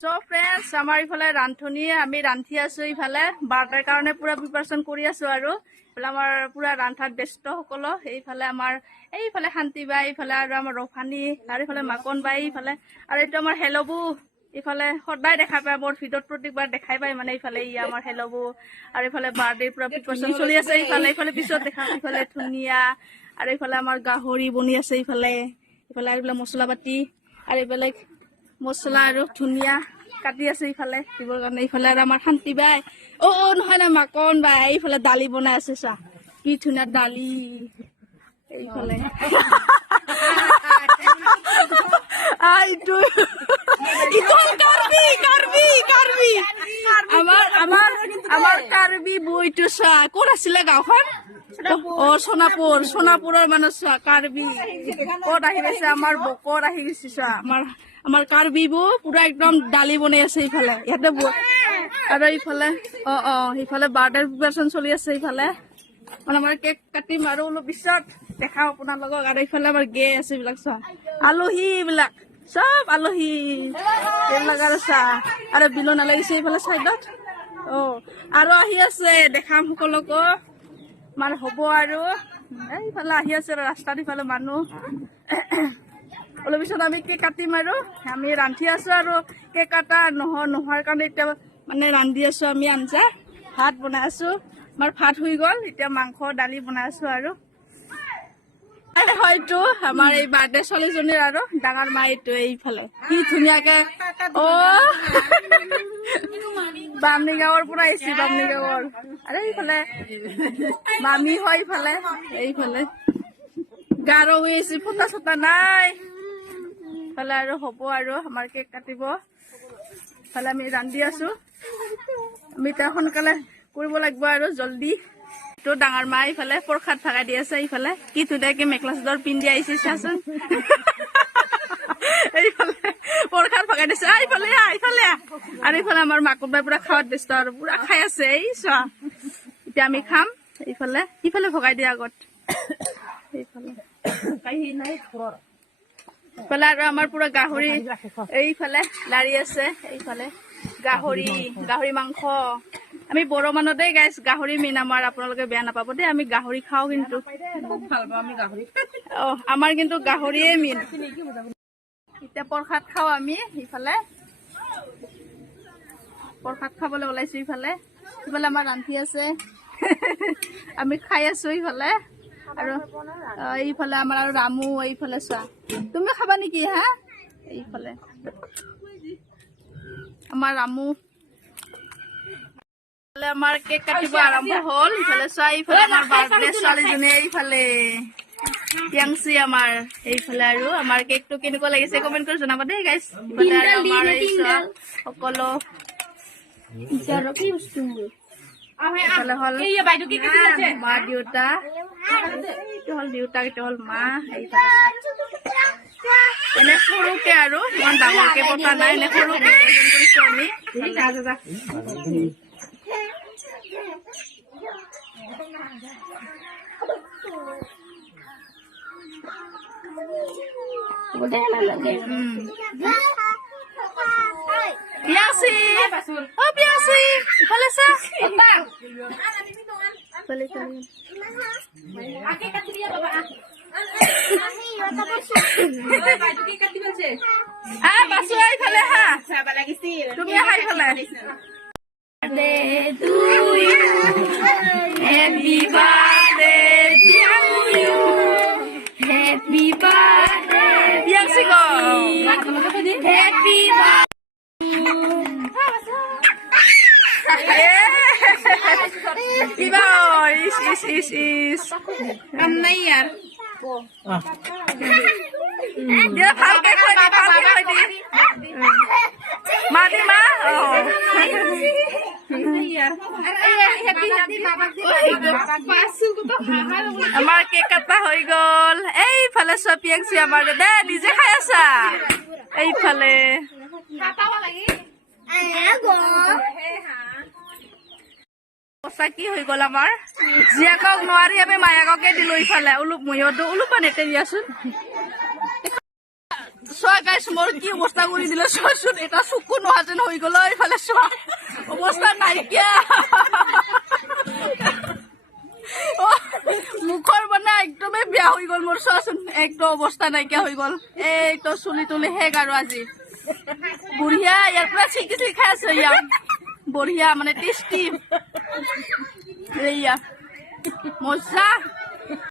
So friends, আমাৰ ইফালে ৰান্ধনী আমি ৰান্ধি আছো ইফালে বাৰটাৰ কাৰণে পুৰা প্ৰিপাৰেচন কৰি আছো আৰু ইফালে আমাৰ পুৰা ৰান্ধাত ব্যস্ত সকলো এইফালে আমাৰ এইফালে শান্তি বাই ইফালে আৰু আমাৰ ৰফানী আৰু ইফালে মাকন বাই ইফালে আৰু এইটো আমাৰ হেলবু ইফালে সদায় দেখা পায় মোৰ ভিডিঅ'ত প্ৰত্যেকবাৰ দেখাই পায় মানে ইফালে ই আমাৰ হেলবু আৰু ইফালে বাৰ্থডে পুৰা প্ৰিপাৰেচন চলি আছে ইফালে ইফালে পিছত দেখা ইফালে ধুনীয়া আৰু ইফালে আমাৰ গাহৰি বনি আছে ইফালে ইফালে আৰু এইবিলাক মছলা পাতি আৰু এইবিলাক মছলা আৰু ধুনীয়া কাটি আছে ইফালে দিবৰ কাৰণে ইফালে আৰু আমাৰ শান্তি বাই নহয় না মাকন বাই এইফালে দালি বনাই আছে চা কি ধুনীয়া দালি এইফালে আমাৰ কাৰ্বি বইটো চা ক'ত আছিলে গাঁওখন সোণাপুৰৰ মানুহ চোৱা কাৰ্বি ক'ত আহি গৈছে আমাৰ বকত আহি গৈছে চোৱা আমাৰ কাৰ্বি বো পুৰা একদম দালি বনাই আছে ইফালে ইয়াতে আৰু ইফালে ইফালে বাৰ্থডে প্ৰিপাৰেচন চলি আছে ইফালে মানে আমাৰ কেক কাটিম আৰু অলপ পিছত দেখাম আপোনালোকক আৰু ইফালে আমাৰ গে আছে এইবিলাক চোৱা আলহী এইবিলাক চব আলহী এইবিলাক আৰু চা আৰু বিলন লাগিছে এইফালে চাইডত আৰু আহি আছে দেখাম সকলোকো আমাৰ হ'ব আৰু এইফালে আহি আছে ৰাস্তাত ইফালে মানুহ অলপ পিছত আমি কেক কাটিম আৰু আমি ৰান্ধি আছো আৰু কেক কাটা নোহোৱাৰ কাৰণে এতিয়া মানে ৰান্ধি আছো আমি আঞ্জা ভাত বনাই আছো আমাৰ ভাত হৈ গ'ল এতিয়া মাংস দালি বনাই আছো আৰু হয়তো আমাৰ এই বাৰ্থডে ছোৱালীজনীৰ আৰু ডাঙৰ মা এইটো এইফালে কি ধুনীয়াকে বামনি গাঁৱৰ পৰা আহিছে বামনি গাঁৱৰ আৰু এইফালে মামী হয় ইফালে এইফালে গাৰো হৈ আছে ফুটা চুটা নাই ইফালে আৰু হ'ব আৰু আমাৰ কেক কাটিব ইফালে আমি ৰান্ধি আছো আমি এতিয়া সোনকালে কৰিব লাগিব আৰু জলদি তো ডাঙৰ মা ইফালে প্ৰসাদ ভাগাই দি আছে ইফালে কি ধুনীয়াকে মেখেলা চাদৰ পিন্ধি আহিছে চাচোন এইফালে প্ৰসাদ ভাগাই দিছে ইফালে আৰু ইফালে আমাৰ মাকুবাই পুৰা খাৱাত ব্যস্ত আৰু পুৰা খাই আছে এই চোৱা এতিয়া আমি খাম ইফালে ইফালে ভগাই দিয়া আগত এইফালে ইফালে আৰু আমাৰ পুৰা গাহৰি এইফালে লাৰি আছে এইফালে গাহৰি মাংস আমি বড়ো মানুহ দেই গাইছ গাহৰি মেইন আমাৰ আপোনালোকে বেয়া নাপাব দেই আমি গাহৰি খাওঁ কিন্তু আমাৰ কিন্তু গাহৰিয়ে মেইন এতিয়া প্ৰসাদ খাওঁ আমি ইফালে প্ৰসাদ খাবলৈ ওলাইছো ইফালে আমাৰ ৰান্ধি আছে আমি খাই আছো ইফালে আৰু এইফালে আমাৰ আৰু ৰামু এইফালে চোৱা তুমি খাবা নেকি হা এইফালে আমাৰ ৰামু আমাৰ কেক কাটিব আৰম্ভ হ'ল ইফালে চোৱা এইফালে আমাৰ বাৰ্থডে ছোৱালীজনী এইফালে য়াংচি আমাৰ এইফালে আৰু আমাৰ কেকটো কেনেকুৱা লাগিছে কমেণ্ট কৰি জনাব দেই গাইছ ইফালে আৰু আমাৰ সকলো ইফালে হ'ল মা দেউতা এইটো হ'ল দেউতা এইটো হ'ল মা এনে সৰুকে আৰু ইমান ডাঙৰকে পতা নাই এনে সৰুকে কৰিছো আমি Biasi, biasi, boleh sah? Boleh. Basuh ay pala ha. Tumia hay pala. Birthday to you, happy birthday to you, happy birthday. Biasi ko. Happy birthday. Iba is Amnayar. Dia pakai kodi. Mati ma. Amar cake kata hoi gol. Phale shopping si amar de DJ khai asa. Phale. Saki hoi gol amar. Jiakok nuari abe mayakoke dilu ifale. Uluk moyodo ulupan ete biasun. চোৱা গাইছ মোৰ কি অৱস্থা কৰি দিলে চোৱাচোন এটা চকু নোহোৱা যেন হৈ গ'ল এইফালে চোৱা অৱস্থা নাইকিয়া মুখৰ মানে একদমেই বেয়া হৈ গ'ল মোৰ চোৱাচোন একদম অৱস্থা নাইকিয়া হৈ গ'ল একদম চুলি তুলি শেষ আৰু আজি বঢ়িয়া ইয়াৰ পৰা চিকি খাই আছে ইয়াৰ বঢ়িয়া মানে টেষ্টি এয়া মজা